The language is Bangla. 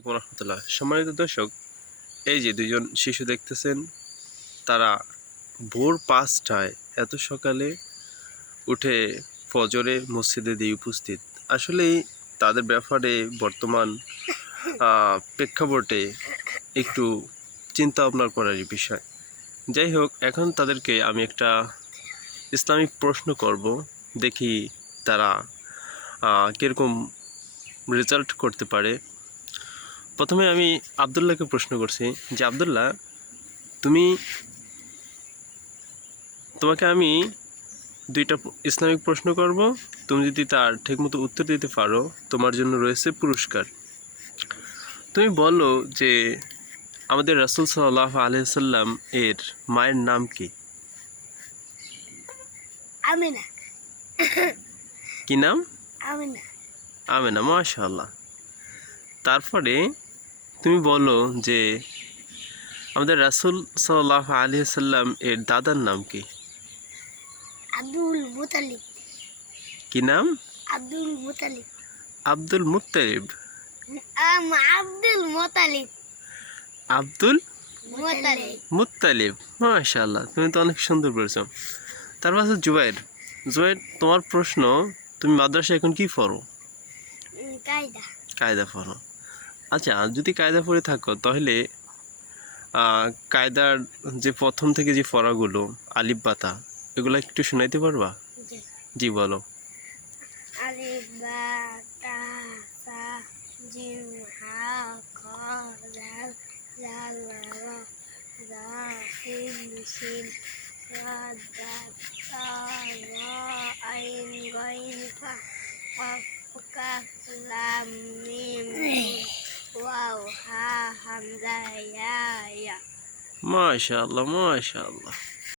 আসসালামু আলাইকুম রহমতুল্লাহ। সম্মানিত দর্শক, এই যে দুজন শিশু দেখতেছেন, তারা ভোর ৫টায় এত সকালে উঠে ফজরে মসজিদে দিয়ে উপস্থিত। আসলেই তাদের ব্যাপারে বর্তমান প্রেক্ষাপটে একটু চিন্তা ভাবনা করারই বিষয়। যাই হোক, এখন তাদেরকে আমি একটা ইসলামিক প্রশ্ন করব, দেখি তারা কীরকম রেজাল্ট করতে পারে। প্রথমে আমি আবদুল্লাহকে প্রশ্ন করছি যে, আবদুল্লাহ, তোমাকে আমি দুইটা ইসলামিক প্রশ্ন করব। তুমি যদি তার ঠিকমতো উত্তর দিতে পারো, তোমার জন্য রয়েছে পুরস্কার। তুমি বলো যে আমাদের রাসূল সাল্লাল্লাহু আলাইহি সাল্লাম এর মায়ের নাম কি? আমিনা। কি নাম? আমিনা। আমেনা, মাশাআল্লাহ। তারপরে তুমি বলো যে আমাদের রাসূল সাল্লাল্লাহু আলাইহি সাল্লাম এর দাদার নাম কি? আব্দুল মুতালিব। কি নাম? Abdul Muttalib. Abdul Muttalib. Abdul Muttalib. Abdul Muttalib. Muttalib, মাশাআল্লাহ, তুমি তো অনেক সুন্দর বলছো। তারপর আছে জুবাইর। জুবাইর, তোমার প্রশ্ন, তুমি মাদ্রাসায় এখন কি পড়ো? কায়দা। কায়দা পড়ো। আচ্ছা, যদি কায়দা পড়ে থাকো তাহলে কায়দার যে প্রথম থেকে যে পড়াগুলো আলিফ বাতা, এগুলো একটু শোনাইতে পারবা? জি বলো। আলিফ বা তা সা জিম হা খ দাল জাল রা রা সিন শিন সাদ দাল সা রা আইন গাইন ফা কফ কাফ লাম মিম ওয়াও হা হামজা ইয়া ইয়া। মাশাআল্লাহ, মাশাআল্লাহ।